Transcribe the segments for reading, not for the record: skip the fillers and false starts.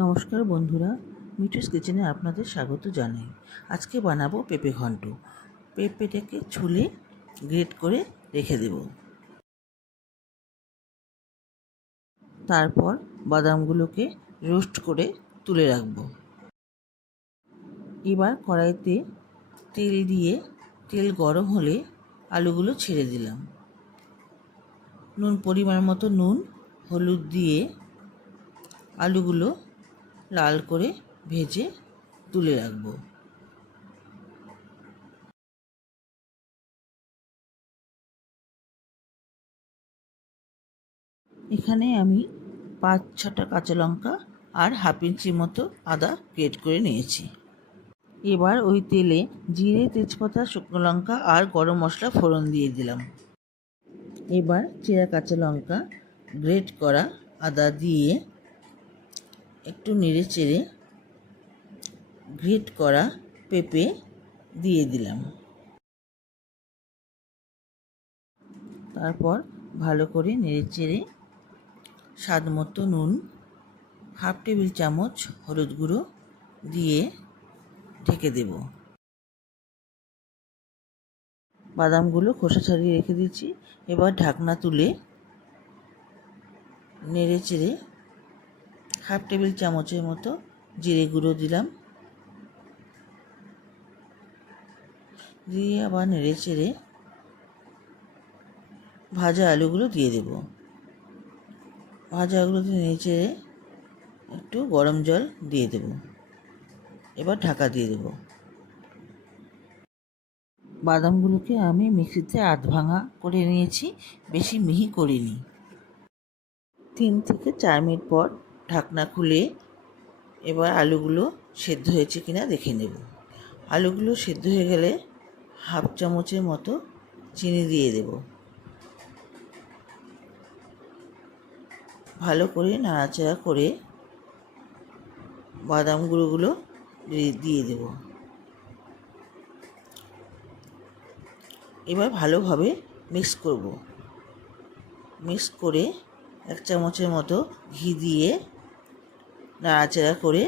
নমস্কার বন্ধুরা, মিঠুস কিচেনে আপনাদের স্বাগত জানাই। আজকে বানাবো পেঁপে ঘন্ট। পেঁপেটাকে ছুলে গ্রেট করে রেখে দেব। তারপর বাদামগুলোকে রোস্ট করে তুলে রাখব। এবার কড়াইতে তেল দিয়ে তেল গরম হলে আলুগুলো ছেড়ে দিলাম। পরিমাণ মতো নুন, হলুদ দিয়ে আলুগুলো লাল করে ভেজে তুলে রাখব। এখানে আমি 5-6টা কাঁচা লঙ্কা আর হাফ ইঞ্চির মতো আদা গ্রেট করে নিয়েছি। এবার ওই তেলে জিরে, তেজপাতা, শুকনো লঙ্কা আর গরম মশলা ফোড়ন দিয়ে দিলাম। এবার চেরা কাঁচা লঙ্কা, গ্রেট করা আদা দিয়ে একটু নেড়ে চেড়ে গ্রেট করা পেঁপে দিয়ে দিলাম। তারপর ভালো করে নেড়ে চেড়ে স্বাদ মতো নুন, হাফ টেবিল চামচ হলুদ গুঁড়ো দিয়ে ঢেকে দেব। বাদামগুলো খোসা ছাড়িয়ে রেখে দিয়েছি। এবার ঢাকনা তুলে নেড়ে চেড়ে হাফ টেবিল চামচের মতো জিরে গুঁড়ো দিলাম, দিয়ে আবার নেড়ে চেড়ে ভাজা আলুগুলো দিয়ে দেব। ভাজা আলুগুলো দিয়ে নেড়ে চেড়ে একটু গরম জল দিয়ে দেব। এবার ঢাকা দিয়ে দেব। বাদামগুলোকে আমি মিক্সিতে আধ ভাঙা করে নিয়েছি, বেশি মিহি করিনি। 3 থেকে 4 মিনিট পর ঢাকনা খুলে এবার আলুগুলো সেদ্ধ হয়েছে কিনা দেখে নেব। আলুগুলো সেদ্ধ হয়ে গেলে হাফ চামচের মতো চিনি দিয়ে দেব। ভালো করে নাড়াচাড়া করে বাদাম গুঁড়োগুলো দিয়ে দেব। এবার ভালোভাবে মিক্স করব। মিক্স করে 1 চামচের মতো ঘি দিয়ে নাড়াচাড়া করে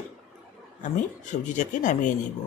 আমি সবজিটাকে নামিয়ে নেব।